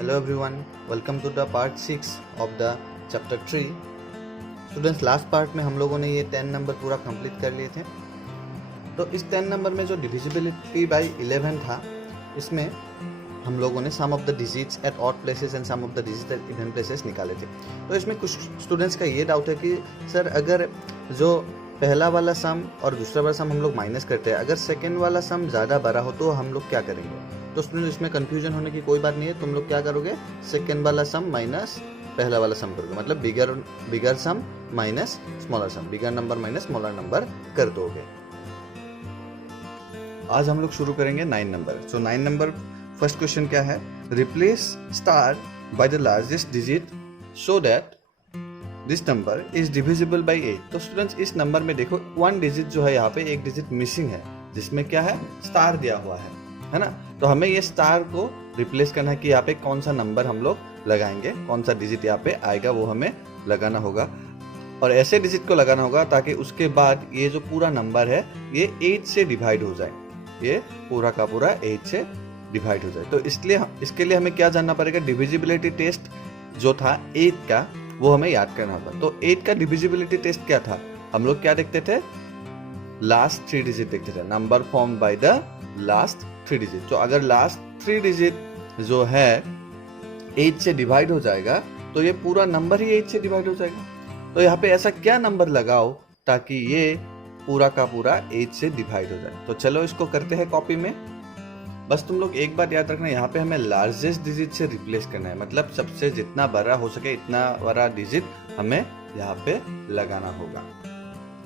Hello everyone, welcome to the part 6 of the chapter 3. Students, last part में हम लोगों ने ये 10 नंबर पूरा कंप्लीट कर लिए थे. तो इस 10 नंबर में जो डिविजिबिलिटी बाय 11 था, इसमें हम लोगों ने sum of the digits at odd places and sum of the digits at even places निकाले थे. तो इसमें कुछ स्टूडेंट्स का ये डाउट है कि सर अगर जो पहला वाला सम और दूसरा वाला सम हम लोग माइनस करते हैं, अगर सेकेंड वाला सम ज़्यादा बड़ा हो तो हम लोग क्या करेंगे. तो स्टूडेंट, इसमें कंफ्यूजन होने की कोई बात नहीं है. तुम लोग क्या करोगे, सेकेंड वाला सम माइनस पहला वाला सम करोगे, मतलब bigger sum minus smaller sum, bigger number minus smaller number कर दोगे. आज हम लोग शुरू करेंगे 9 number. So 9 number first question क्या है, replace star by the largest digit so that this number is divisible by 8. तो स्टूडेंट्स, इस नंबर में देखो 1 डिजिट जो है, यहाँ पे एक डिजिट मिसिंग है जिसमें क्या है, स्टार दिया हुआ है ना. तो हमें ये स्टार को रिप्लेस करना है कि यहाँ पे कौन सा नंबर हम लोग लगाएंगे, कौन सा डिजिट यहाँ पे आएगा वो हमें लगाना होगा. और ऐसे डिजिट को लगाना होगा ताकि उसके बाद ये जो पूरा नंबर है ये 8 से डिवाइड हो जाए, ये पूरा का पूरा 8 से डिवाइड हो जाए. तो इसके लिए हमें क्या जानना पड़ेगा, डिविजिबिलिटी टेस्ट जो था 8 का वो हमें याद करना होगा. तो 8 का डिविजिबिलिटी टेस्ट क्या था, हम लोग क्या देखते थे, लास्ट 3 डिजिट देखते थे, number form by the last 3 digit. तो अगर लास्ट 3 डिजिट जो है 8 से डिवाइड हो जाएगा तो ये पूरा नंबर ही 8 से डिवाइड हो जाएगा. तो यहाँ पे ऐसा क्या नंबर लगाओ ताकि ये पूरा का पूरा 8 से डिवाइड हो जाए. तो चलो इसको करते हैं कॉपी में. बस तुम लोग एक बात याद रखना, यहाँ पे हमें लार्जेस्ट डिजिट से रिप्लेस करना है, मतलब सबसे जितना बड़ा हो सके इतना बड़ा डिजिट हमें यहाँ पे लगाना होगा.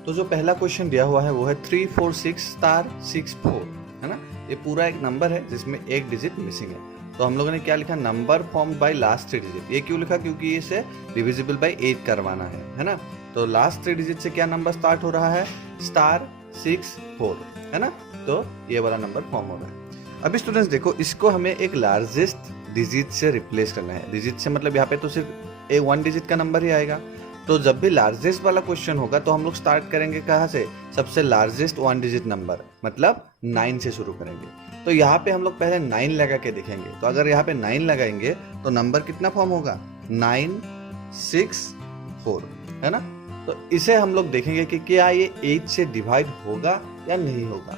तो जो पहला क्वेश्चन दिया हुआ है वो है 346*64, है ना. ये पूरा एक नंबर है जिसमें एक डिजिट मिसिंग है. तो हम लोगों ने क्या लिखा, number form by last 3 digit. ये क्यों लिखा, क्योंकि इसे डिविजिबल बाय 8 करवाना है ना. तो लास्ट 3 डिजिट से क्या नंबर स्टार्ट हो रहा है, *64, है ना. तो ये वाला नंबर फॉर्म हो रहा है. अभी स्टूडेंट्स देखो, इसको हमें एक लार्जेस्ट डिजिट से रिप्लेस करना है. डिजिट से मतलब यहाँ पे तो सिर्फ एक 1 डिजिट का नंबर ही आएगा. तो जब भी लार्जेस्ट वाला क्वेश्चन होगा तो हम लोग स्टार्ट करेंगे कहाँ से, सबसे लार्जेस्ट 1 डिजिट नंबर, मतलब 9 से शुरू करेंगे. तो यहाँ पे हम लोग पहले 9 लगा के देखेंगे. तो अगर यहाँ पे 9 लगाएंगे तो नंबर कितना फॉर्म होगा, 964, है ना. तो इसे हम लोग देखेंगे कि क्या ये 8 से डिवाइड होगा या नहीं होगा.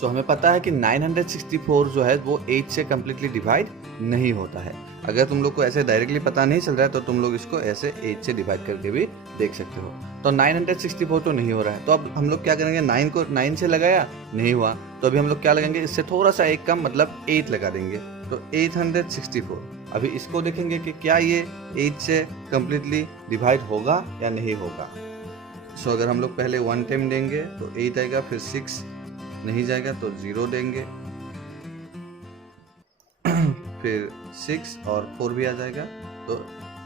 सो हमें पता है कि 964 जो है वो 8 से कम्प्लीटली डिवाइड नहीं होता है. अगर तुम लोग को ऐसे डायरेक्टली पता नहीं चल रहा है तो तुम लोग इसको ऐसे 8 से डिवाइड करके भी देख सकते हो. तो 964 तो नहीं हो रहा है. तो अब हम लोग क्या करेंगे, 9 को 9 से लगाया, नहीं हुआ, तो अभी हम लोग क्या लगाएंगे, इससे थोड़ा सा एक कम, मतलब 8 लगा देंगे. तो 864. अभी इसको देखेंगे कि क्या ये 8 से कम्प्लीटली डिवाइड होगा या नहीं होगा. सो अगर हम लोग पहले 1 टाइम देंगे तो 8 आएगा, फिर 6 नहीं जाएगा तो 0 देंगे, फिर 6 और 4 भी आ जाएगा, तो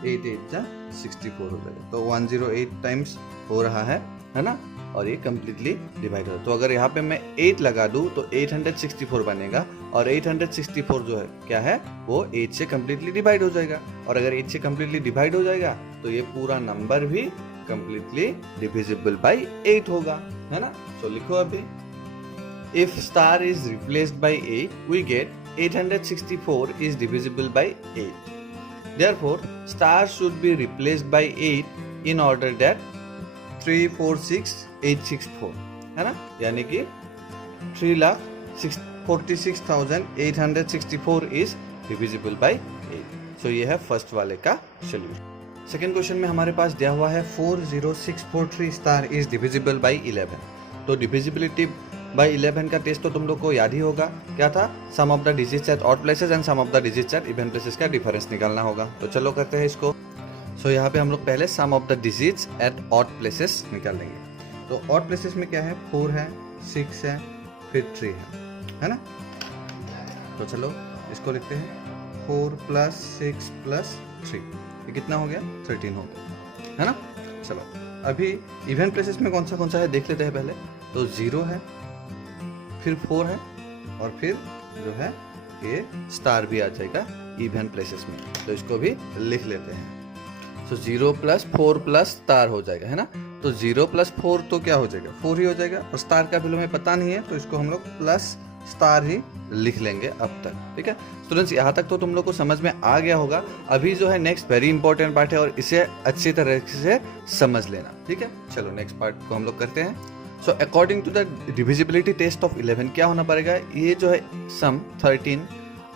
8 8 जा 64 हो जाएगा. तो 108 टाइम्स हो रहा है ना. और ये कम्प्लीटली डिवाइड हो रहा है. तो अगर यहाँ पे मैं 8 लगा दूँ तो 864 बनेगा, और 864 जो है क्या है, वो 8 से कम्प्लीटली डिवाइड हो जाएगा. और अगर 8 से कम्प्लीटली डिवाइड हो जाएगा तो ये पूरा नंबर भी कम्प्लीटली डिविजिबल बाई 8 होगा, है ना. तो लिखो अभी, if star is replaced by 8, we get 864 is divisible by 8. Therefore, star should be replaced by 8 in order that 346864, है ना. यानी कि 3,46,864 is divisible by 8. So ये है फर्स्ट वाले का सोल्यूशन. सेकेंड क्वेश्चन में हमारे पास दिया हुआ है 40643 is divisible by 11. तो डिविजिबिलिटी बाय 11 का टेस्ट तो तुम लोग को याद ही होगा, क्या था, sum of the digits at odd places and sum of the digits at even places का डिफरेंस निकालना होगा. तो चलो करते हैं इसको. सो यहाँ पे हम लोग पहले sum of the digits at odd places निकाल लेंगे. तो ऑड प्लेसेस में क्या है, 4 है, 6 है, फिर 3 है ना. तो चलो इसको लिखते हैं, 4 + 6 + 3, ये कितना हो गया, 13 हो गया, है ना. चलो अभी इवन प्लेसेस में कौन सा है देख लेते हैं पहले. तो 0 है, फिर 4 है, और फिर जो है ये स्टार भी आ जाएगा इवन प्लेसेस में. तो इसको भी लिख लेते हैं. तो 0 + 4 + स्टार हो जाएगा, है ना. तो 0 + 4 तो क्या हो जाएगा, 4 ही हो जाएगा, और स्टार का वैल्यू हमें पता नहीं है तो इसको हम लोग स्टार ही लिख लेंगे अब तक। ठीक है स्टूडेंट्स, यहाँ तक तो तुम लोग को समझ में आ गया होगा। अभी जो है नेक्स्ट वेरी इंपॉर्टेंट पार्ट है और इसे अच्छी तरह से समझ लेना। ठीक है चलो नेक्स्ट पार्ट को हम लोग करते हैं। So according to the divisibility test of 11 क्या होना पड़ेगा, ये जो है सम 13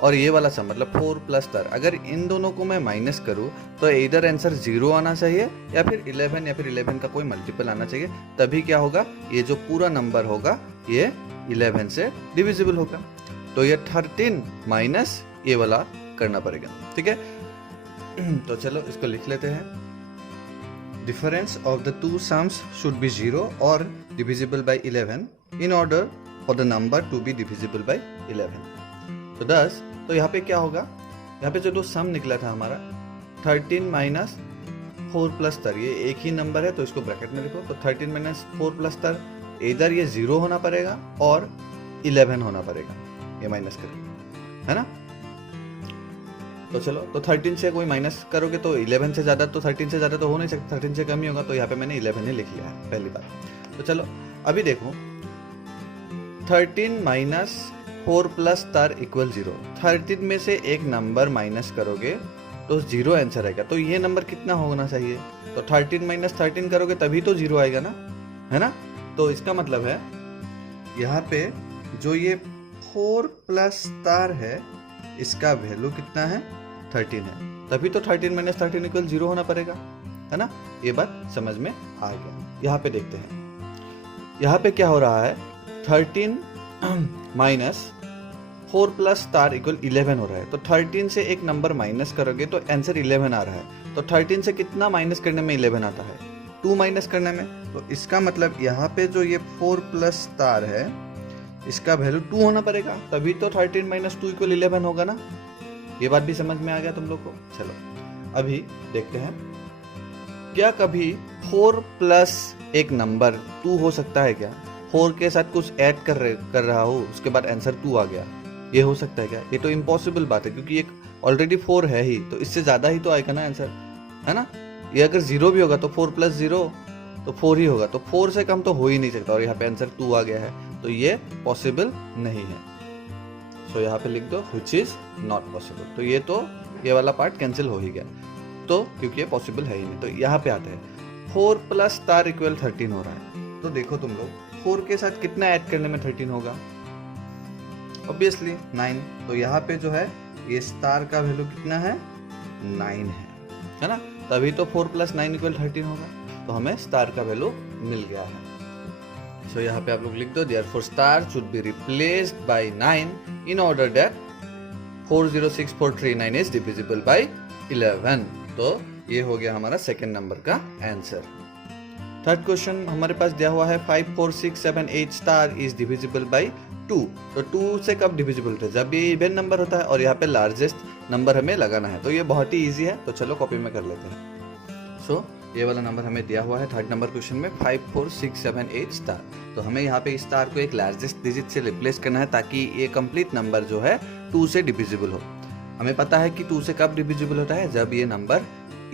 और ये वाला सम मतलब 4 प्लस स्टार, अगर इन दोनों को मैं माइनस करूँ तो इधर आंसर 0 आना चाहिए या फिर 11 या फिर 11 का कोई मल्टीपल आना चाहिए, तभी क्या होगा ये जो पूरा नंबर होगा ये 11 से डिविजिबल होगा। तो ये 13 माइनस ये वाला करना पड़ेगा। ठीक है तो चलो इसको लिख लेते हैं। Difference of the two sums should be 0 और divisible by 11 in order for the number to be divisible by 11। तो 10 तो यहाँ पे क्या होगा, यहाँ पे जो सम निकला था हमारा 13 माइनस 4 प्लस स्टार, ये एक ही नंबर है तो इसको ब्रैकेट में लिखो। तो 13 माइनस 4 प्लस स्टार इधर ये 0 होना पड़ेगा और 11 होना पड़ेगा ये माइनस करके, है ना। तो चलो तो 13 से कोई माइनस करोगे तो 11 से ज़्यादा, तो 13 से ज़्यादा तो हो नहीं सकता, 13 से कम ही होगा, तो यहाँ पे मैंने 11 ही लिख लिया है पहली बार। तो चलो अभी देखो 13 माइनस 4 प्लस स्टार इक्वल 0, 13 में से एक नंबर माइनस करोगे तो 0 आंसर आएगा। तो ये नंबर कितना होना चाहिए, तो 13 माइनस 13 करोगे तभी तो 0 आएगा ना, है ना। तो इसका मतलब है यहाँ पे जो ये 4 प्लस स्टार है इसका वैल्यू कितना है 13 है, तभी तो 13 माइनस 13 इक्वल 0 होना पड़ेगा, है ना। ये बात समझ में आ गया। यहाँ पे देखते हैं, यहाँ पे क्या हो रहा है 13 माइनस 4 प्लस स्टार इक्वल 11 हो रहा है। तो 13 से एक नंबर माइनस करोगे तो आंसर 11 आ रहा है। तो 13 से कितना माइनस करने में 11 आता है, 2 माइनस करने में। तो इसका मतलब यहाँ पे जो ये 4 प्लस स्टार है इसका वैल्यू 2 होना पड़ेगा, तभी तो 13 माइनस 2 इक्वल 11 होगा ना। ये बात भी समझ में आ गया तुम लोग को। चलो अभी देखते हैं, क्या कभी 4 प्लस एक नंबर 2 हो सकता है क्या, 4 के साथ कुछ ऐड कर रहा हो उसके बाद आंसर 2 आ गया, ये हो सकता है क्या। ये तो इम्पॉसिबल बात है क्योंकि एक ऑलरेडी 4 है ही, तो इससे ज्यादा ही तो आएगा ना आंसर, है ना। ये अगर 0 भी होगा तो 4 प्लस 0 तो 4 ही होगा, तो 4 से कम तो हो ही नहीं सकता, और यहाँ पे आंसर 2 आ गया है, तो ये पॉसिबल नहीं है। सो यहाँ पे लिख दो व्हिच इज नॉट पॉसिबल। तो ये वाला पार्ट कैंसिल हो ही गया, तो क्योंकि ये पॉसिबल है ही नहीं। तो यहाँ पे आते हैं 4 प्लस स्टार इक्वल 13 हो रहा है। तो देखो तुम लोग 4 के साथ कितना ऐड करने में 13 होगा, ऑब्वियसली 9। तो यहाँ पे जो है ये स्टार का वैल्यू कितना है 9 है ना। तभी तो 4 प्लस 9 इक्वल 13 होगा, तो हमें स्टार का वैल्यू मिल गया है। सो यहाँ पे आप लोग लिख दो therefore star should be replaced by 9 in order that 406439 is divisible bye 11। तो ये हो गया हमारा सेकंड नंबर का आंसर। थर्ड क्वेश्चन हमारे पास दिया हुआ है 54678 स्टार इज डिविजिबल बाय 2। तो 2 से कब डिविजिबल होता है, जब ये इवन नंबर होता है और यहाँ पे लार्जेस्ट नंबर हमें लगाना है। तो ये बहुत ही इजी है, तो चलो कॉपी में कर लेते हैं। सो ये वाला नंबर हमें दिया हुआ है थर्ड नंबर क्वेश्चन में 54678 स्टार। तो हमें यहाँ पे स्टार को एक लार्जेस्ट डिजिट से रिप्लेस करना है ताकि ये कंप्लीट नंबर जो है 2 से डिविजिबल हो। हमें पता है कि 2 से कब डिविजिबल होता है, जब ये नंबर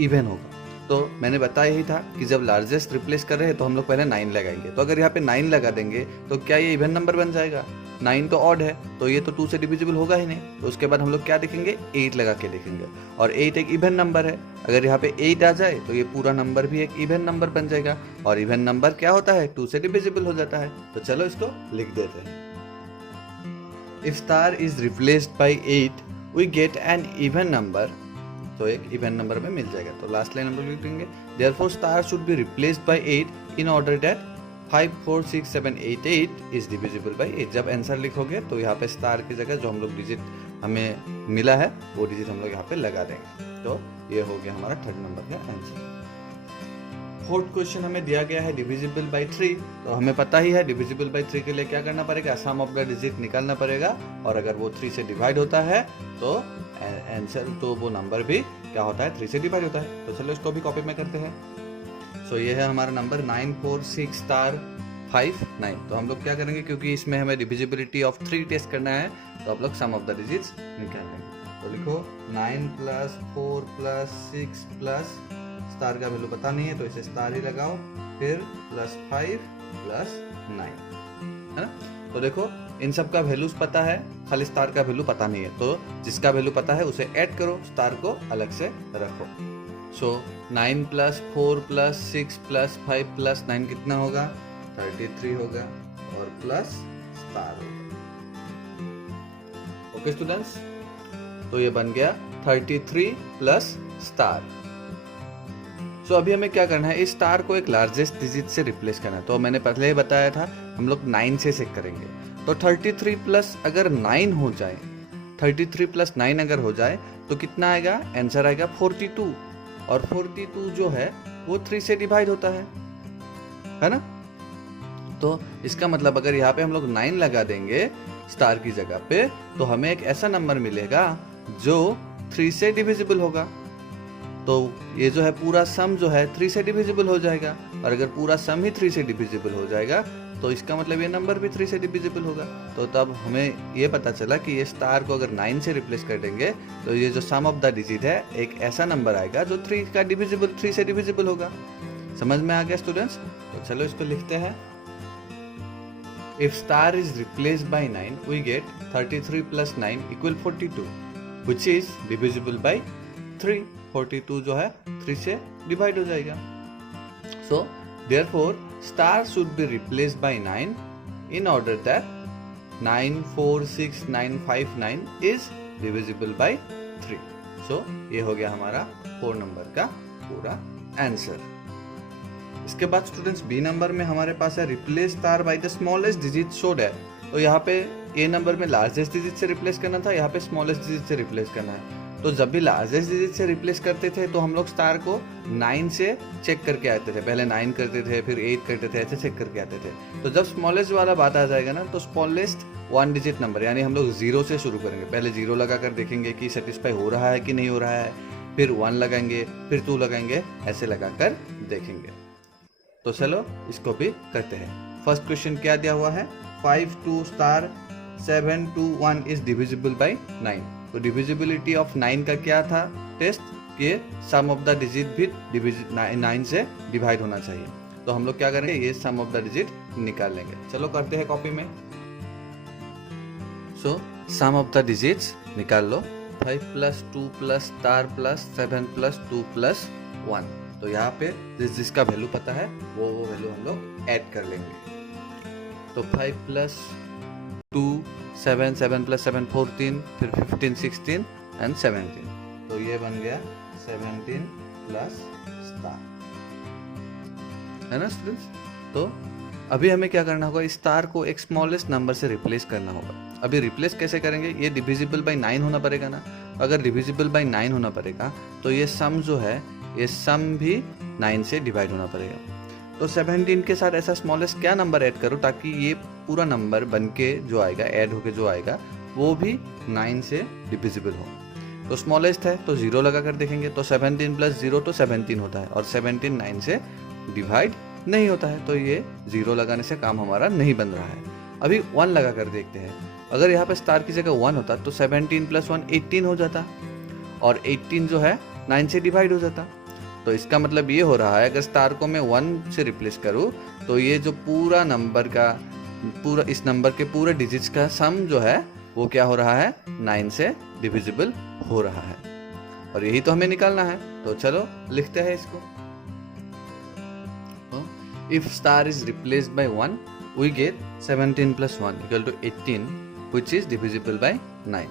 इवन होगा। तो मैंने बताया ही था कि जब लार्जेस्ट रिप्लेस कर रहे हैं तो हम लोग पहले 9 लगाएंगे। तो अगर यहाँ पे 9 लगा देंगे तो क्या ये इवन नंबर बन जाएगा, 9 तो ऑड है तो ये तो 2 से डिविजिबल होगा ही नहीं। तो उसके बाद हम लोग क्या देखेंगे 8 लगा के देखेंगे, और 8 एक इवन नंबर है। अगर यहाँ पे 8 आ जाए तो ये पूरा नंबर भी एक इवन नंबर बन जाएगा, और इवन नंबर क्या होता है 2 से डिविजिबल हो जाता है। तो चलो इसको लिख देते हैं। If star is replaced by 8 we get an even number. तो एक इवन नंबर में मिल जाएगा। तो लास्ट लाइन हम लोग लिख देंगे therefore star should be replaced by 8 in order that 546788 is divisible by 8। जब आंसर लिखोगे तो यहाँ पे स्टार की जगह जो हम लोग डिजिट हमें मिला है वो डिजिट हम लोग यहाँ पे लगा देंगे। तो ये हो गया हमारा थर्ड नंबर का आंसर। फोर्थ क्वेश्चन हमें दिया गया है डिविजिबल बाय 3। तो हमें पता ही है डिविजिबल बाय 3 के लिए क्या करना पड़ेगा, सम ऑफ द डिजिट निकालना पड़ेगा, और अगर वो 3 से डिवाइड होता है तो आंसर तो वो नंबर भी क्या होता है 3 से डिवाइड होता है। तो चलो इसको भी कॉपी में करते हैं। सो ये है हमारा नंबर 946*59। तो हम लोग क्या करेंगे, क्योंकि इसमें हमें डिविजिबिलिटी ऑफ 3 टेस्ट करना है, तो आप लोग सम ऑफ द डिजिट्स निकालेंगे। तो लिखो 9 + 4 + 6 प्लस स्टार का वैल्यू पता नहीं है तो इसे स्टार ही लगाओ, फिर +5 + 9, है ना। तो देखो इन सब का वैल्यूज पता है, खाली स्टार का वैल्यू पता नहीं है, तो जिसका वैल्यू पता है उसे ऐड करो, स्टार को अलग से रखो। सो 9 + 4 + 6 + 5 + 9 कितना होगा? 33 होगा और प्लस स्टार होगा। ओके स्टूडेंट्स, तो ये बन गया 33 प्लस स्टार। सो अभी हमें क्या करना है, इस स्टार को एक लार्जेस्ट डिजिट से रिप्लेस करना है। तो मैंने पहले ही बताया था हम लोग 9 से चेक करेंगे। तो 33 प्लस अगर 9 हो जाए, 33 प्लस 9 अगर हो जाए तो कितना आएगा? आंसर आएगा 42। और 42 जो है वो 3 से डिवाइड होता है ना? तो इसका मतलब अगर यहाँ पे हम लोग 9 लगा देंगे स्टार की जगह पे, तो हमें एक ऐसा नंबर मिलेगा जो 3 से डिविजिबल होगा। तो ये जो है पूरा सम जो है 3 से डिविजिबल हो जाएगा, और अगर पूरा सम ही 3 से डिविजिबल हो जाएगा तो इसका मतलब ये नंबर भी 3 से डिविजिबल होगा। तो तब हमें ये पता चला कि ये स्टार को अगर 9 से रिप्लेस कर देंगे तो ये जो सम ऑफ द डिजिट है एक ऐसा नंबर आएगा जो 3 से डिविजिबल होगा। समझ में आ गया स्टूडेंट्स? तो चलो इसको लिखते हैं। If star is replaced by 9, we get 33 plus 9 equal 42, which is divisible by 3. 42 जो है 3 से डिवाइड हो जाएगा। So therefore star should be replaced by 9 in order that 9, 4, 6, 9, 5, 9 is divisible by 3. So ये हो गया हमारा 4 नंबर का पूरा आंसर। इसके बाद स्टूडेंट्स बी नंबर में हमारे पास है replace star by the smallest digit so that. तो यहाँ पे ए नंबर में लार्जेस्ट डिजिट से रिप्लेस करना था, यहाँ पे स्मॉलेस्ट डिजिट से रिप्लेस करना है। तो जब भी लार्जेस्ट डिजिट से रिप्लेस करते थे तो हम लोग स्टार को 9 से चेक करके आते थे। पहले 9 करते थे, फिर 8 करते थे, ऐसे चेक करके आते थे। तो जब स्मॉलेस्ट वाला बात आ जाएगा ना, तो स्मॉलेस्ट 1 डिजिट नंबर यानी हम लोग 0 से शुरू करेंगे। पहले 0 लगा कर देखेंगे कि सेटिस्फाई हो रहा है कि नहीं हो रहा है, फिर 1 लगाएंगे, फिर 2 लगाएंगे, ऐसे लगा कर देखेंगे। तो चलो इसको भी करते हैं। फर्स्ट क्वेश्चन क्या दिया हुआ है? 5 2 स्टार 7 2 1 इज डिविजिबल बाय 9। तो डिविजिबिलिटी ऑफ 9 का क्या था टेस्ट? ये सम ऑफ द डिजिट भी 9 से डिवाइड होना चाहिए। तो हम लोग क्या करेंगे, ये सम ऑफ द डिजिट निकाल लेंगे। चलो करते हैं कॉपी में। सो सम ऑफ द डिजिट्स निकाल लो। 5 + 2 + स्टार + 7 + 2 + 1। तो यहाँ पे जिसका वैल्यू पता है वो वैल्यू हम लोग ऐड कर लेंगे। तो 5 + 2 7, 7 + 7 14, फिर 15 16 एंड 17। तो ये बन गया 17 प्लस स्टार, है ना स्टूडेंट्स? तो अभी हमें क्या करना होगा, इस स्टार को एक स्मॉलेस्ट नंबर से रिप्लेस करना होगा। अभी रिप्लेस कैसे करेंगे? ये डिविजिबल बाय 9 होना पड़ेगा ना। अगर डिविजिबल बाय 9 होना पड़ेगा तो ये सम जो है, ये सम भी 9 से डिवाइड होना पड़ेगा। तो 17 के साथ ऐसा स्मॉलेस्ट क्या नंबर ऐड करो ताकि ये पूरा नंबर बन के जो आएगा, ऐड होके जो आएगा, वो भी 9 से डिविजिबल हो। तो स्मॉलेस्ट है तो 0 लगा कर देखेंगे। तो 17 + 0 तो 17 होता है, और 17 9 से डिवाइड नहीं होता है। तो ये 0 लगाने से काम हमारा नहीं बन रहा है। अभी 1 लगा कर देखते हैं। अगर यहाँ पे स्टार की जगह 1 होता तो 17 + 1 18 हो जाता, और 18 जो है 9 से डिवाइड हो जाता। तो इसका मतलब ये हो रहा है, अगर स्टार को मैं 1 से रिप्लेस करूँ तो ये जो पूरा नंबर का पूरा इस नंबर के पूरे डिजिट्स का सम जो है वो क्या हो रहा है, 9 से डिविजिबल हो रहा है। और यही तो हमें निकालना है। तो चलो लिखते हैं इसको। If star is replaced bye 1 we get 17 + 1 = 18, which is divisible by 9.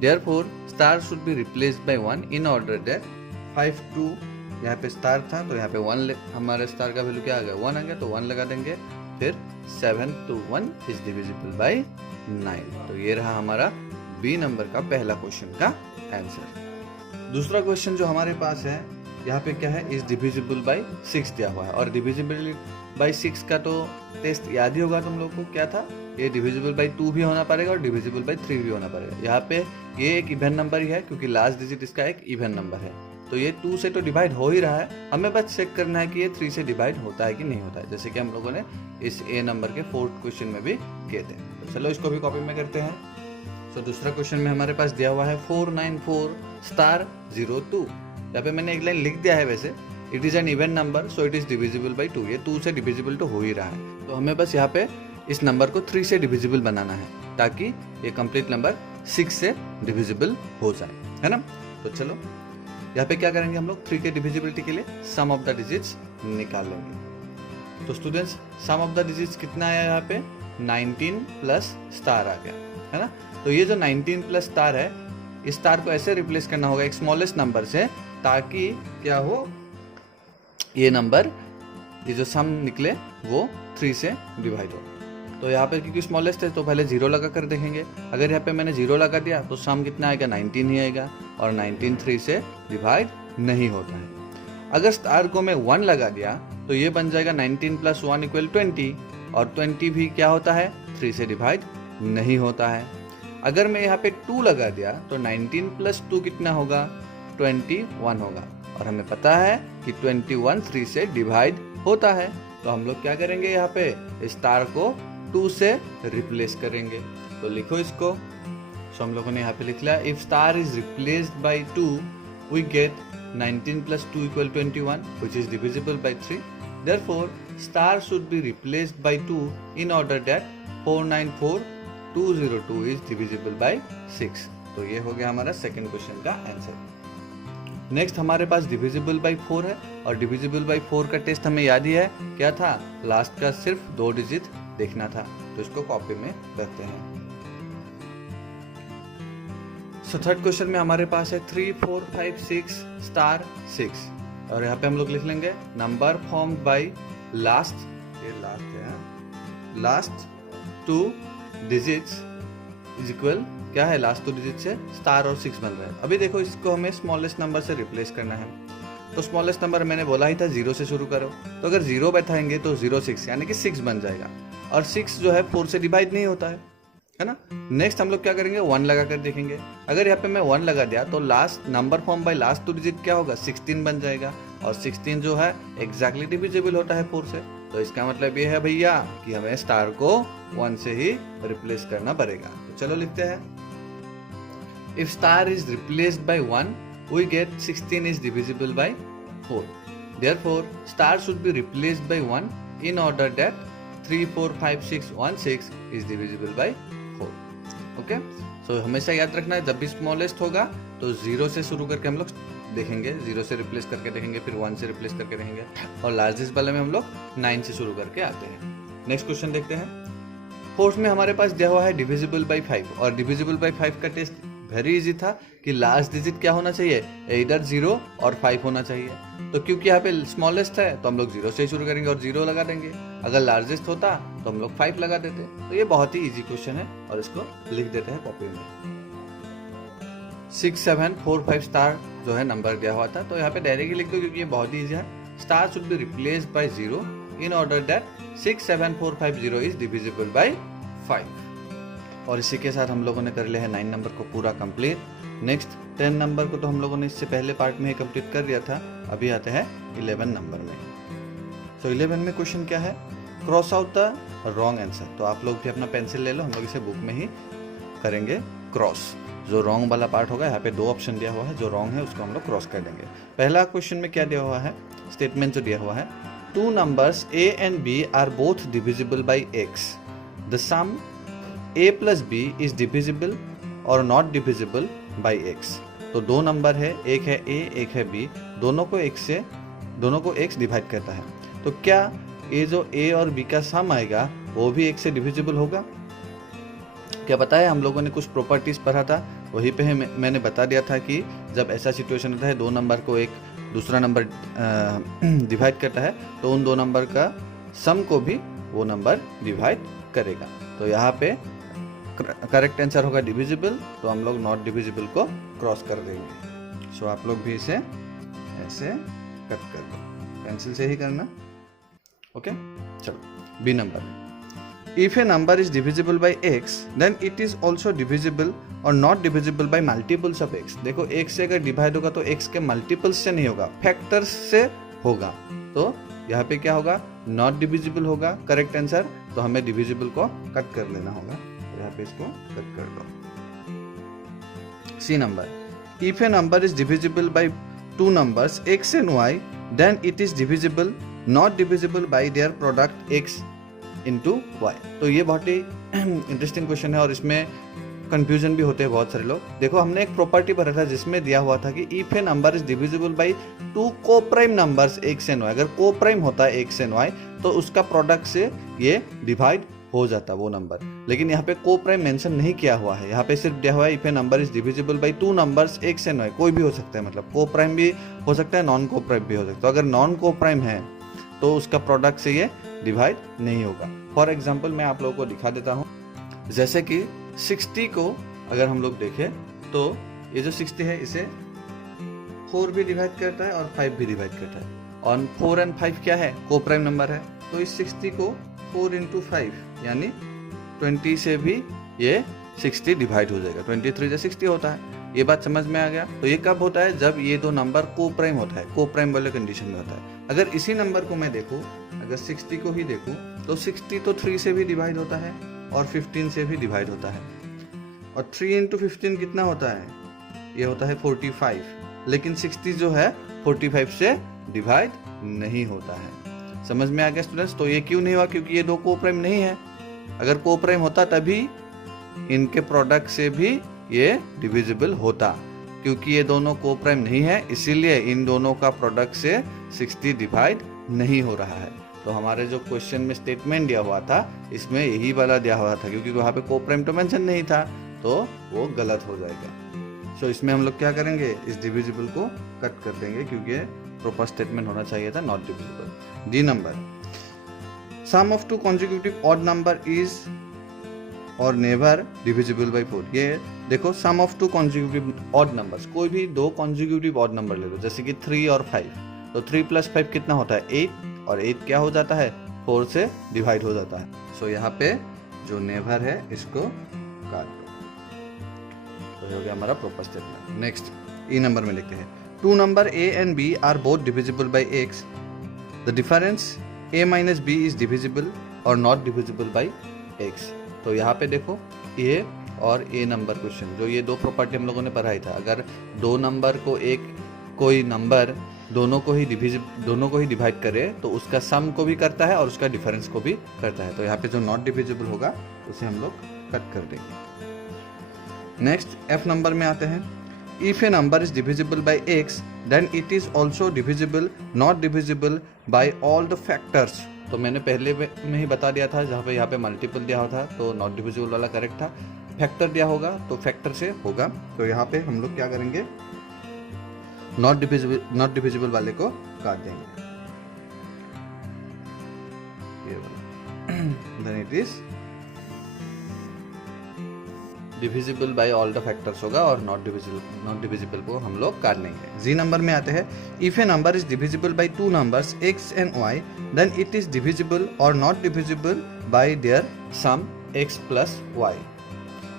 Therefore star should be replaced by 1 in order that 5 2 यहाँ पे स्टार था तो यहाँ पे 1 हमारे स्टार का वैल्यू क्या आ गया, 1 आ गया, तो 1 लगा देंगे। फिर 7 2 1 इज डिविजिबल बाय 9। तो ये रहा हमारा बी नंबर का पहला क्वेश्चन का आंसर। दूसरा क्वेश्चन जो हमारे पास है, यहाँ पे क्या है, इज डिविजिबल बाय 6 दिया हुआ है। और डिविजिबल बाय 6 का तो टेस्ट याद ही होगा तुम लोग को, क्या था, ये डिविजिबल बाय 2 भी होना पड़ेगा और डिविजिबल बाय 3 भी होना पड़ेगा। यहाँ पे ये एक इवन नंबर ही है क्योंकि लास्ट डिजिट इसका एक इवन नंबर है। तो ये 2 से तो डिवाइड हो ही रहा है, हमें बस चेक करना है कि ये 3 से डिवाइड होता है कि नहीं होता है, जैसे कि हम लोगों ने इस ए नंबर के 4th क्वेश्चन में भी किए थे। तो चलो इसको भी कॉपी में करते हैं। तो दूसरा क्वेश्चन में हमारे पास दिया हुआ है 494 स्टार 02। यहाँ पे मैंने एक लाइन लिख दिया है, वैसे it is an even number so it is divisible by 2। ये 2 से डिविजिबल तो हो ही रहा है, तो हमें बस यहाँ पे इस नंबर को 3 से डिविजिबल बनाना है ताकि ये कंप्लीट नंबर 6 से डिविजिबल हो जाए, है ना। तो चलो यहाँ पे क्या करेंगे हम लोग, 3 के डिविजिबिलिटी के लिए सम ऑफ द डिजिट्स निकाल लेंगे। तो students sum of the digits कितना आया यहाँ पे, 19 प्लस स्टार आ गया, है ना। तो ये जो 19 प्लस स्टार है, इस स्टार को ऐसे रिप्लेस करना होगा एक स्मॉलेस्ट नंबर से, ताकि क्या हो, ये नंबर, ये जो सम निकले वो 3 से डिवाइड हो। तो यहाँ पे क्योंकि स्मॉलेस्ट है तो पहले 0 लगा कर देखेंगे। अगर यहाँ पे मैंने 0 लगा दिया तो सम कितना आएगा, 19 ही आएगा, और 19 3 से डिवाइड नहीं होता है। अगर स्टार को मैं 1 लगा दिया तो ये बन जाएगा 19 प्लस 1 इक्वल 20, और 20 भी क्या होता है, 3 से डिवाइड नहीं होता है। अगर मैं यहाँ पे 2 लगा दिया तो 19 प्लस 2 कितना होगा, 21 होगा, और हमें पता है कि 21 3 से डिवाइड होता है। तो हम लोग क्या करेंगे, यहाँ पे स्टार को 2 से रिप्लेस करेंगे। तो लिखो इसको। सो हम लोगों ने यहाँ पे लिख लिया, if star is replaced by 2 we get 19 plus 2 equal 21 which is divisible by 3. Therefore star should be replaced by 2 in order that 494202 is divisible by 6. तो ये हो गया हमारा सेकंड क्वेश्चन का आंसर। नेक्स्ट हमारे पास डिविजिबल बाई 4 है, और divisible by 4 का टेस्ट हमें याद ही है, क्या था, लास्ट का सिर्फ 2 डिजिट देखना था। तो इसको कॉपी में करते हैं। सो थर्ड क्वेश्चन में हमारे पास है 3 4 5 6 स्टार 6, और यहाँ पे हम लोग लिख लेंगे नंबर फॉर्म बाय लास्ट, ये लास्ट है, लास्ट 2 डिजिट्स इज इक्वल, क्या है, लास्ट 2 डिजिट से स्टार और 6 बन रहा है। अभी देखो इसको हमें स्मॉलेस्ट नंबर से रिप्लेस करना है। तो स्मॉलेस्ट नंबर मैंने बोला ही था 0 से शुरू करो, तो अगर 0 बैठाएंगे तो 0 6 यानी कि 6 बन जाएगा, और 6 जो है 4 से डिवाइड नहीं होता है ना। नेक्स्ट हम लोग क्या करेंगे, 1 लगा कर देखेंगे। अगर यहाँ पे मैं 1 लगा दिया तो last number form by last 2 digit क्या होगा, 16 बन जाएगा, और 16 जो है एग्जैक्टली डिविजिबल होता है 4 से। तो इसका मतलब ये है भैया कि हमें स्टार को 1 से ही रिप्लेस करना पड़ेगा। तो चलो लिखते हैं, if star is replaced bye 1 we get 16 is divisible by 4. Therefore star should be replaced by 1 in order that 3 4 5 6 1 6 is divisible by 4. Okay, सो हमेशा याद रखना है, जब भी स्मॉलेस्ट होगा तो 0 से शुरू करके हम लोग देखेंगे, 0 से रिप्लेस करके देखेंगे, फिर 1 से रिप्लेस करके देखेंगे, और लार्जेस्ट वाले में हम लोग 9 से शुरू करके आते हैं। नेक्स्ट क्वेश्चन देखते हैं। फोर्थ में हमारे पास दिया हुआ है डिविजिबल बाई 5, और डिविजिबल बाई 5 का टेस्ट वेरी इजी था कि लास्ट डिजिट क्या होना चाहिए, इधर 0 और 5 होना चाहिए। तो क्योंकि यहाँ पे स्मॉलेस्ट है तो हम लोग 0 से शुरू करेंगे और 0 लगा देंगे। अगर लार्जेस्ट होता तो हम लोग 5 लगा देते। तो ये बहुत ही इजी क्वेश्चन है, और इसको लिख देते हैं कॉपी में। 6 7 4 5 स्टार जो है नंबर दिया हुआ था, तो यहाँ पे डायरेक्टली लिख दो क्योंकि ये बहुत ही इजी है। Star should be replaced by 0 in order that 6 7 4 5 0 is divisible bye 5। और इसी के साथ हम लोगों ने कर लिया है 9 नंबर को पूरा कंप्लीट। नेक्स्ट 10 नंबर को तो हम लोगों ने इससे पहले पार्ट में ही कंप्लीट कर दिया था। अभी आते हैं 11 नंबर में। तो 11 में क्वेश्चन क्या है, cross out the wrong answer. तो आप लोग भी अपना पेंसिल ले लो, हम लोग इसे बुक में ही करेंगे क्रॉस। जो रॉन्ग वाला पार्ट होगा, यहाँ पे 2 ऑप्शन दिया हुआ है, जो रॉन्ग है उसको हम लोग क्रॉस कर देंगे। पहला क्वेश्चन में क्या दिया हुआ है, स्टेटमेंट जो दिया हुआ है, 2 numbers a and b are both divisible by x, the sum a plus b is divisible or not divisible by x। तो 2 नंबर है, एक है a एक है b, दोनों को x डिवाइड करता है। तो क्या ये जो a और b का सम आएगा वो भी x से डिविजिबल होगा? क्या पता है, हम लोगों ने कुछ प्रॉपर्टीज पढ़ा था, वहीं पे मैंने बता दिया था कि जब ऐसा सिचुएशन होता है 2 नंबर को एक दूसरा नंबर डिवाइड करता है तो उन 2 नंबर का सम को भी वो नंबर डिवाइड करेगा। तो यहाँ पे करेक्ट आंसर होगा डिविजिबल, तो हम लोग नॉट डिविजिबल को क्रॉस कर देंगे। सो आप लोग भी इसे ऐसे कट कर दो, पेंसिल से ही करना। ओके, चलो B number, if a number is divisible by x then it is also divisible or not divisible by multiples of x। देखो x से अगर डिवाइड होगा तो x के मल्टीपल्स से नहीं होगा, फैक्टर्स से होगा। तो यहाँ पे क्या होगा, नॉट डिविजिबल होगा करेक्ट आंसर, तो हमें डिविजिबल को कट कर लेना होगा। यहाँ पे इसको कट कर दो। C number, if a number is divisible by 2 numbers x and y then it is divisible not divisible by their product x into y. तो ये बहुत ही इंटरेस्टिंग क्वेश्चन है और इसमें कंफ्यूजन भी होते हैं बहुत सारे लोग। देखो हमने एक प्रॉपर्टी भरा था जिसमें दिया हुआ था कि if a number is divisible by two coprime numbers x and y, अगर को प्राइम होता है एक्स एंड वाई तो उसका प्रोडक्ट से ये डिवाइड हो जाता वो नंबर। लेकिन यहाँ पे को प्राइम मेंशन नहीं किया हुआ है, यहाँ पे सिर्फ दिया हुआ है if a number is divisible by two numbers x and y. कोई भी हो सकता है, मतलब को प्राइम भी हो सकता है, नॉन को प्राइम भी हो सकता है। अगर नॉन को प्राइम है तो उसका प्रोडक्ट से ये डिवाइड नहीं होगा। फॉर एग्जाम्पल मैं आप लोगों को दिखा देता हूँ, जैसे कि 60 को अगर हम लोग देखें तो ये जो 60 है इसे 4 भी डिवाइड करता है और 5 भी डिवाइड करता है। और 4 एंड 5 क्या है, को प्राइम नंबर है। तो इस 60 को 4 इंटू 5 यानी 20 से भी ये 60 डिवाइड हो जाएगा। 23 से 60 होता है। ये बात समझ में आ गया। तो ये कब होता है, जब ये दो नंबर को प्राइम होता है, को प्राइम वाले कंडीशन में होता है। अगर इसी नंबर को मैं देखूं, अगर 60 को ही देखूं तो 60 तो 3 से भी डिवाइड होता है और 15 से भी डिवाइड होता है। और 3 इंटू 15 कितना होता है, ये होता है 45। लेकिन 60 जो है 45 से डिवाइड नहीं होता है। समझ में आ गया स्टूडेंट्स। तो ये क्यों नहीं हुआ, क्योंकि ये दो को प्राइम नहीं है। अगर को प्राइम होता तभी इनके प्रोडक्ट से भी ये डिविजिबल होता। क्योंकि ये दोनों को प्राइम नहीं है इसीलिए इन दोनों का प्रोडक्ट से 60 डिवाइड नहीं हो रहा है। तो हमारे जो क्वेश्चन में स्टेटमेंट दिया हुआ था इसमें यही वाला दिया हुआ था, क्योंकि वहाँ पे को प्राइम तो मेंशन नहीं था तो वो गलत हो जाएगा। सो इसमें हम लोग क्या करेंगे, इस डिविजिबल को कट कर देंगे क्योंकि प्रॉपर स्टेटमेंट होना चाहिए था not divisible. D number, sum of two consecutive odd number is or never divisible by 4। ये देखो sum of two consecutive odd numbers, कोई भी दो कॉन्जिक्यूटिव ऑड नंबर ले लो, जैसे कि 3 और 5। तो 3 प्लस 5 कितना होता है 8 और 8 क्या हो जाता है 4 से डिवाइड हो जाता है। सो यहाँ पे जो नेवर है इसको काट दो। तो हो गया हमारा proper statement. Next E number में लिखते हैं two number a and b are both divisible by x. The difference a minus b is divisible or not divisible by x. तो यहाँ पे देखो a और a नंबर क्वेश्चन, जो ये दो प्रॉपर्टी हम लोगों ने पढ़ाई था। अगर दो नंबर को एक कोई नंबर दोनों को ही डिवाइड करे तो उसका सम को भी करता है और उसका डिफरेंस को भी करता है। तो यहाँ पे जो नॉट डिविजिबल होगा उसे हम लोग कट कर देंगे। नेक्स्ट एफ नंबर में आते हैं। If a number is divisible by x, then it is also divisible, not divisible by all the factors. तो मैंने पहले में ही बता दिया था, जहाँ पे यहाँ पे मल्टीपल दिया हुआ था तो नॉट डिविजिबल वाला करेक्ट था। फैक्टर दिया होगा तो फैक्टर से होगा। तो यहाँ पे हम लोग क्या करेंगे, नॉट डिविजिबल वाले को काट देंगे। ये वाला then it is divisible by all the factors होगा और नॉट डिविजिबल को हम लोग काट लेंगे। जी नंबर में आते हैं। If a number is divisible by two numbers x and y, then it is divisible or not divisible by their sum x plus y।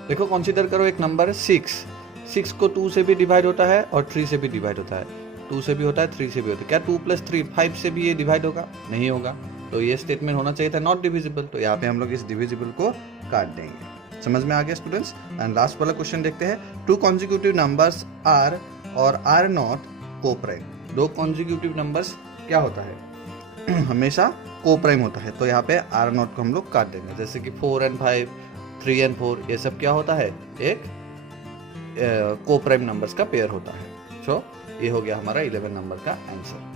देखो कंसीडर करो एक नंबर है 6 को 2 से भी डिवाइड होता है और 3 से भी डिवाइड होता है। 2 से भी होता है 3 से भी होता है। क्या 2 प्लस 3 5 से भी ये डिवाइड होगा? नहीं होगा। तो ये स्टेटमेंट होना चाहिए था नॉट डिविजिबल। तो यहाँ पे हम लोग इस डिविजिबल को काट देंगे। समझ में आ गया स्टूडेंट्स। एंड लास्ट वाला क्वेश्चन देखते हैं। टू कॉन्जिक्यूटिव नंबर्स आर और आर नॉट को प्राइम। दो कॉन्जिक्यूटिव नंबर्स क्या होता है हमेशा को प्राइम होता है। तो यहाँ पे आर नॉट को हम लोग काट देंगे। जैसे कि 4 एंड 5, 3 एंड 4, ये सब क्या होता है, एक को प्राइम नंबर्स का पेयर होता है। सो ये हो गया हमारा 11 नंबर का आंसर।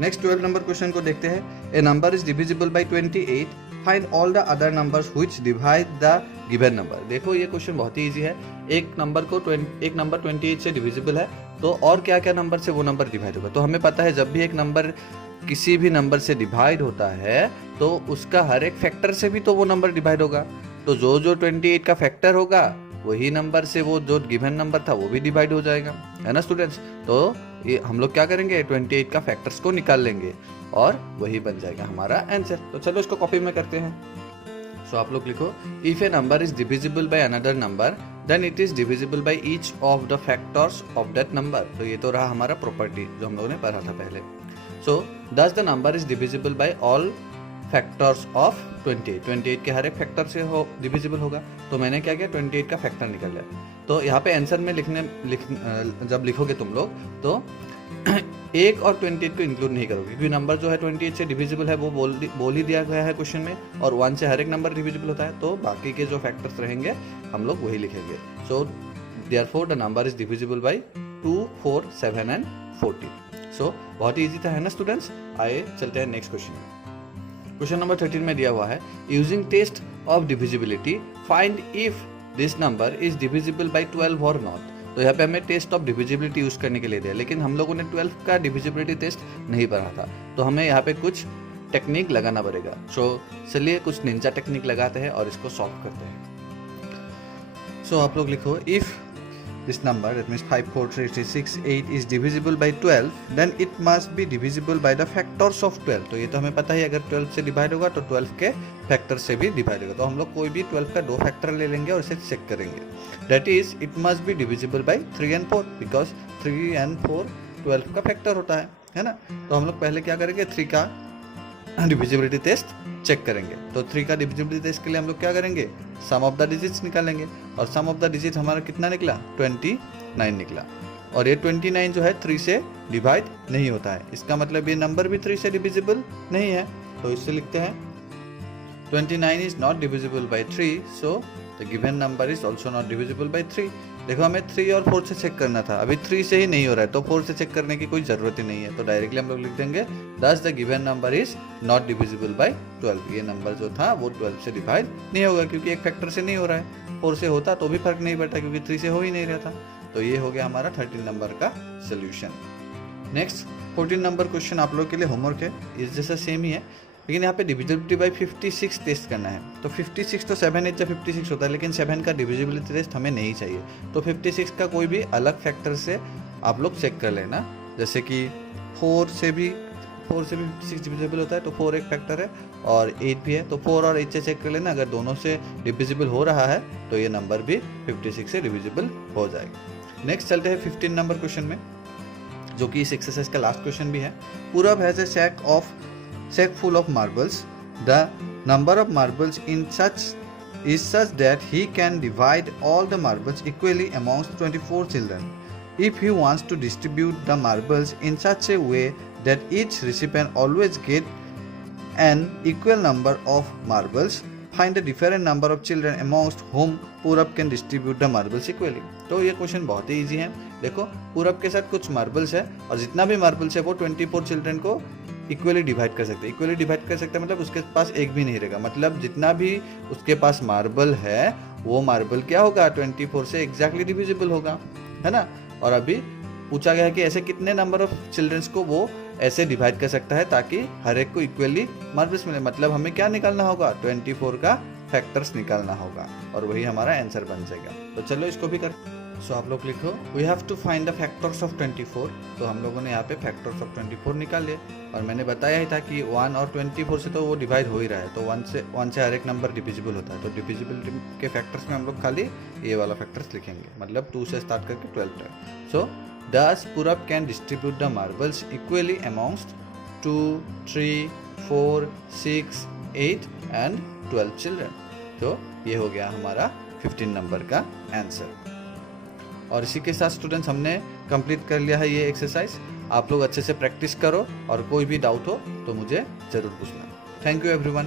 नेक्स्ट 12 नंबर क्वेश्चन को देखते हैं। A number is divisible by 28, find all the other numbers which divide the given number. देखो ये क्वेश्चन बहुत ही इजी है। एक नंबर 28 से डिविजिबल है तो और क्या क्या नंबर से वो नंबर डिवाइड होगा। तो हमें पता है जब भी एक नंबर किसी भी नंबर से डिवाइड होता है तो उसका हर एक फैक्टर से भी तो वो नंबर डिवाइड होगा। तो जो 28 का फैक्टर होगा वही नंबर से वो जो गिवन नंबर था वो भी डिवाइड हो जाएगा, है ना स्टूडेंट्स। तो ये हम लोग क्या करेंगे, 28 का फैक्टर्स को निकाल लेंगे और वही बन जाएगा हमारा आंसर। तो चलो इसको कॉपी में करते हैं। सो आप लोग लिखो, if a number is divisible by another number then it is divisible by each of the factors of that number. तो ये तो रहा हमारा प्रॉपर्टी जो हम लोगों ने पढ़ा था पहले। सो दस the number is divisible bye all factors of 28 के हर एक फैक्टर से हो डिविजिबल होगा। तो मैंने क्या किया, 28 का फैक्टर निकल लिया। तो यहाँ पे आंसर में जब लिखोगे तुम लोग तो 1 और 28 को इंक्लूड नहीं करोगे, क्योंकि नंबर जो है 28 से डिविजिबल है वो बोल ही दिया गया है क्वेश्चन में, और 1 से हर एक नंबर डिविजिबल होता है, तो बाकी के जो फैक्टर्स रहेंगे हम लोग वही लिखेंगे। So therefore the number is divisible by 2, 4, 7 and 14। सो बहुत ही ईजी था, है ना स्टूडेंट्स। आइए चलते हैं नेक्स्ट क्वेश्चन में। क्वेश्चन नंबर 13 में दिया हुआ है, using test of divisibility find if this number is divisible by 12 और नॉट। तो यहाँ पे हमें टेस्ट ऑफ डिविजिबिलिटी यूज करने के लिए दिया, लेकिन हम लोगों ने 12 का डिविजिबिलिटी टेस्ट नहीं पढ़ा था, तो हमें यहाँ पे कुछ टेक्निक लगाना पड़ेगा। सो चलिए कुछ निंजा टेक्निक लगाते हैं और इसको सॉल्व करते हैं। सो आप लोग लिखो, if this number, that means 5, 4, 3, 3, 6, 8 is divisible by 12, then it must be divisible by the factors of 12। तो ये तो हमें पता ही, अगर 12 से डिवाइड होगा तो 12 के फैक्टर से भी डिवाइड होगा, तो हम लोग कोई भी 12 का 2 फैक्टर ले लेंगे और इसे चेक करेंगे। That is it must be divisible by 3 and 4, because 3 and 4 12 का फैक्टर होता है ना। तो हम लोग पहले क्या करेंगे, 3 का डिविजिबिलिटी टेस्ट चेक करेंगे। तो 3 का डिविजिबिलिटी टेस्ट के लिए हम लोग क्या करेंगे, सम ऑफ द डिजिट्स निकालेंगे, और सम ऑफ द डिजिट हमारा कितना निकला, 29 निकला। और ये 29 जो है 3 से डिवाइड नहीं होता है, इसका मतलब ये नंबर भी 3 से डिविजिबल नहीं है। तो इससे लिखते हैं 29 is not divisible bye 3, so the given number is also not divisible bye 3। देखो हमें 3 और 4 से चेक करना था, अभी 3 से ही नहीं हो रहा है, तो 4 से चेक करने की कोई ज़रूरत ही नहीं है, तो डायरेक्टली हम लोग लिख देंगे दस the given number is not divisible by 12। ये नंबर जो था वो 12 से डिवाइड नहीं होगा, क्योंकि एक फैक्टर से नहीं हो रहा है। 4 से होता तो भी फर्क नहीं पड़ता, क्योंकि 3 से हो ही नहीं रहा था। तो ये हो गया हमारा 13 नंबर का सोल्यूशन। नेक्स्ट 14 नंबर क्वेश्चन आप लोग के लिए होमवर्क है, इस जैसा सेम ही है, लेकिन यहाँ पे डिविजिबिलिटी बाय 56 टेस्ट करना है। तो 56 तो 7 8 56 होता है, लेकिन 7 का डिविजिबिलिटी टेस्ट हमें नहीं चाहिए, तो 56 का कोई भी अलग फैक्टर से आप लोग चेक कर लेना। जैसे कि 4 से भी 56 डिविजिबल होता है, तो 4 एक फैक्टर है और 8 भी है, तो 4 और 8 से चेक कर लेना। अगर दोनों से डिविजिबल हो रहा है तो ये नंबर भी 56 से डिविजिबल हो जाएगा। नेक्स्ट चलते हैं 15 नंबर क्वेश्चन में, जो कि इस एक्सरसाइज का लास्ट क्वेश्चन भी है। पूरब has a sack full of marbles. The number of marbles is such that he can divide all the marbles equally amongst 24 children. If he wants to distribute the marbles in such a way that each recipient always get an equal number of marbles, find the different number of children amongst whom पूरब can distribute the marbles equally। तो ये question बहुत ही easy है। देखो पूरब के साथ कुछ मार्बल्स है, और जितना भी मार्बल्स है वो 24 चिल्ड्रन को इक्वली डिवाइड कर सकते हैं। इक्वली डिवाइड कर सकते हैं मतलब उसके पास एक भी नहीं रहेगा, मतलब जितना भी उसके पास मार्बल है वो मार्बल क्या होगा, 24 से एग्जैक्टली डिविजिबल होगा, है ना। और अभी पूछा गया है कि ऐसे कितने नंबर ऑफ चिल्ड्रंस को वो ऐसे डिवाइड कर सकता है ताकि हर एक को इक्वली मार्बल्स मिले। मतलब हमें क्या निकालना होगा, 24 का फैक्टर्स निकालना होगा, और वही हमारा आंसर बन जाएगा। तो चलो इसको भी कर। सो आप लोग लिखो, we have to find the factors of 24। तो हम लोगों ने यहाँ पे फैक्टर्स ऑफ 24 निकाल लिए, और मैंने बताया ही था कि 1 और 24 से तो वो डिवाइड हो ही रहा है, तो 1 से हर एक नंबर डिविजिबल होता है। तो डिविजिबिलिटी के फैक्टर्स में हम लोग खाली ये वाला फैक्टर्स लिखेंगे, मतलब 2 से स्टार्ट करके 12 तक। सो दस Purab can distribute the marbles equally amongst 2, 3, 4, 6, 8 and 12 children. तो ये हो गया हमारा 15 नंबर का आंसर। और इसी के साथ स्टूडेंट्स हमने कंप्लीट कर लिया है ये एक्सरसाइज। आप लोग अच्छे से प्रैक्टिस करो, और कोई भी डाउट हो तो मुझे ज़रूर पूछना। Thank you everyone.